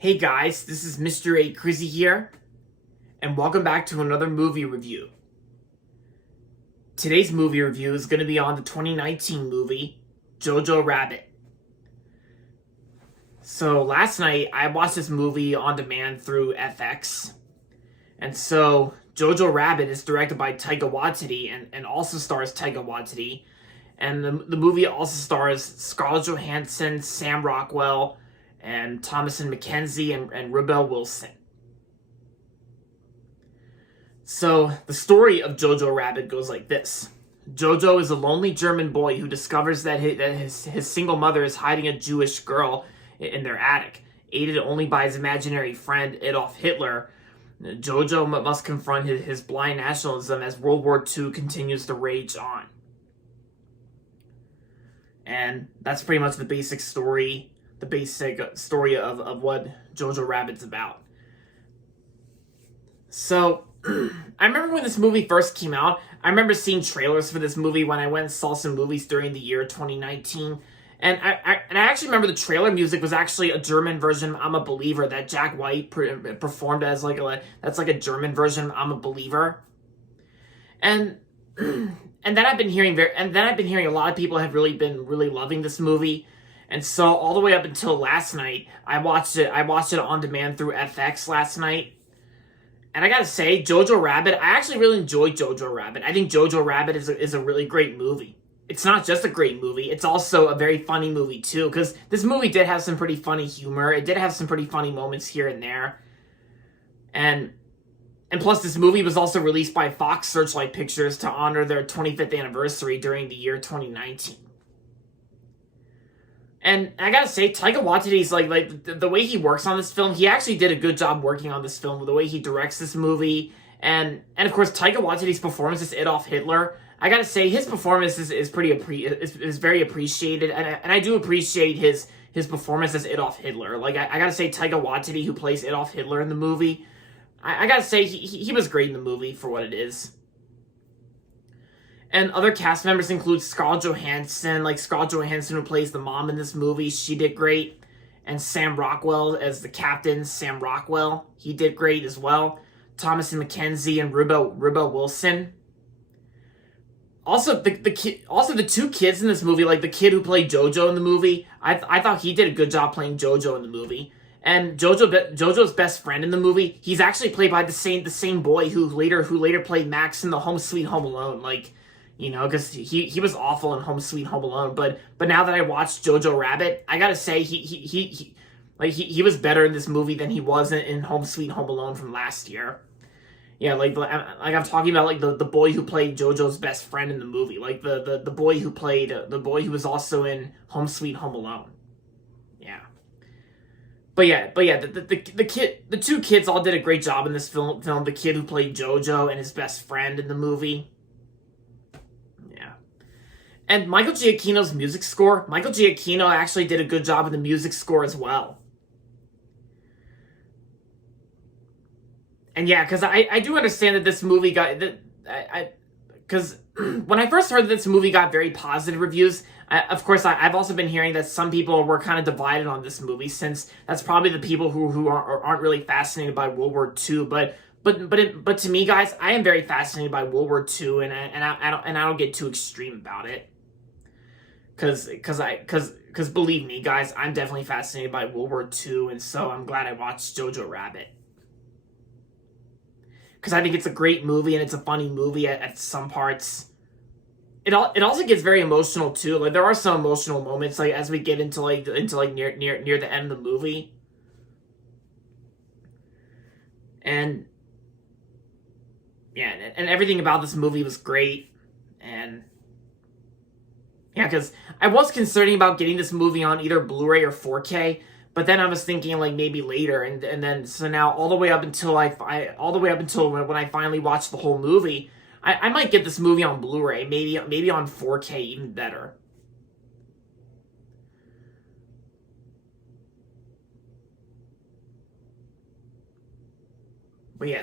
Hey guys, this is Mr. A. Crizzy here, and welcome back to another movie review. Today's movie review is going to be on the 2019 movie, Jojo Rabbit. So last night, I watched this movie on demand through FX, and so Jojo Rabbit is directed by Taika Waititi and also stars Taika Waititi, and the movie also stars Scarlett Johansson, Sam Rockwell, and Thomasin McKenzie and Rebel Wilson. So, the story of Jojo Rabbit goes like this. Jojo is a lonely German boy who discovers that his single mother is hiding a Jewish girl in their attic. Aided only by his imaginary friend Adolf Hitler, Jojo must confront his blind nationalism as World War II continues to rage on. And that's pretty much the basic story of what Jojo Rabbit's about. So, I remember when this movie first came out, I remember seeing trailers for this movie when I went and saw some movies during the year 2019. And I actually remember the trailer music was actually a German version of I'm a Believer that Jack White performed as that's like a German version of I'm a Believer. And then I've been hearing a lot of people have been really loving this movie. And so all the way up until last night, I watched it on demand through FX last night. And I gotta say, Jojo Rabbit, I actually really enjoyed Jojo Rabbit. I think Jojo Rabbit is a really great movie. It's not just a great movie, it's also a very funny movie too, because this movie did have some pretty funny humor. It did have some pretty funny moments here and there. And plus, this movie was also released by Fox Searchlight Pictures to honor their 25th anniversary during the year 2019. And I gotta say, Taika Waititi's like the way he works on this film, he actually did a good job working on this film, the way he directs this movie, and of course Taika Waititi's performance as Adolf Hitler. I gotta say, his performance is very appreciated, and I do appreciate his performance as Adolf Hitler. Like I gotta say, Taika Waititi, who plays Adolf Hitler in the movie, I gotta say he was great in the movie for what it is. And other cast members include Scarlett Johansson, who plays the mom in this movie. She did great. And Sam Rockwell as the captain, Sam Rockwell. He did great as well. Thomasin McKenzie and Rebel Wilson. Also, the two kids in this movie, like the kid who played Jojo in the movie, I thought he did a good job playing Jojo in the movie. And Jojo's best friend in the movie, he's actually played by the same boy who later played Max in the Home Sweet Home Alone. Because he was awful in Home Sweet Home Alone, but now that I watched Jojo Rabbit, I gotta say he was better in this movie than he was in Home Sweet Home Alone from last year. Yeah, I'm talking about the boy who played Jojo's best friend in the movie, the boy who was also in Home Sweet Home Alone. Yeah. But yeah, the two kids all did a great job in this film. The kid who played Jojo and his best friend in the movie. And Michael Giacchino's music score, Michael Giacchino actually did a good job in the music score as well. And yeah, because I do understand that this movie got... Because when I first heard that this movie got very positive reviews, I've also been hearing that some people were kind of divided on this movie, since that's probably the people who aren't really fascinated by World War II. But to me, guys, I am very fascinated by World War II, and I don't get too extreme about it. Because believe me, guys, I'm definitely fascinated by World War II, and so I'm glad I watched Jojo Rabbit. Because I think it's a great movie, and it's a funny movie at some parts. It also gets very emotional too. Like, there are some emotional moments, like as we get into near the end of the movie. And yeah, and everything about this movie was great. And yeah, because I was considering about getting this movie on either Blu-ray or 4K, but then I was thinking maybe later, and then so now all the way up until when I finally watched the whole movie, I might get this movie on Blu-ray, maybe on 4K, even better. But yeah,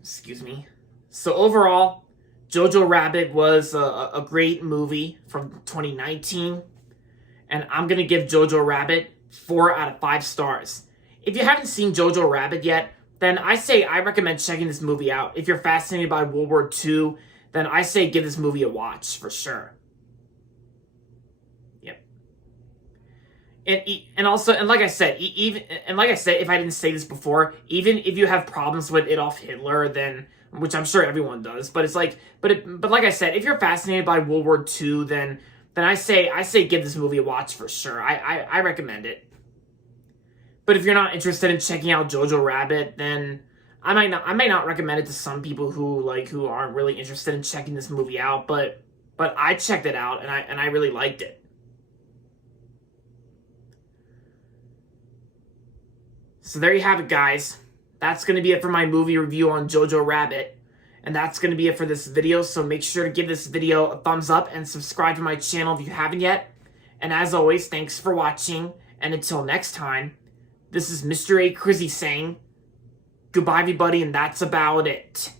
excuse me. So overall, Jojo Rabbit was a great movie from 2019, and I'm going to give Jojo Rabbit 4 out of 5 stars. If you haven't seen Jojo Rabbit yet, then I recommend checking this movie out. If you're fascinated by World War II, then I say give this movie a watch for sure. Yep. And like I said, if I didn't say this before, even if you have problems with Adolf Hitler, then, which I'm sure everyone does, but it's like, but like I said, if you're fascinated by World War II, then I say give this movie a watch for sure. I recommend it. But if you're not interested in checking out Jojo Rabbit, then I may not recommend it to some people who aren't really interested in checking this movie out. But I checked it out and I really liked it. So there you have it, guys. That's going to be it for my movie review on Jojo Rabbit. And that's going to be it for this video. So make sure to give this video a thumbs up and subscribe to my channel if you haven't yet. And as always, thanks for watching. And until next time, this is Mr. A. Crizzy saying goodbye, everybody, and that's about it.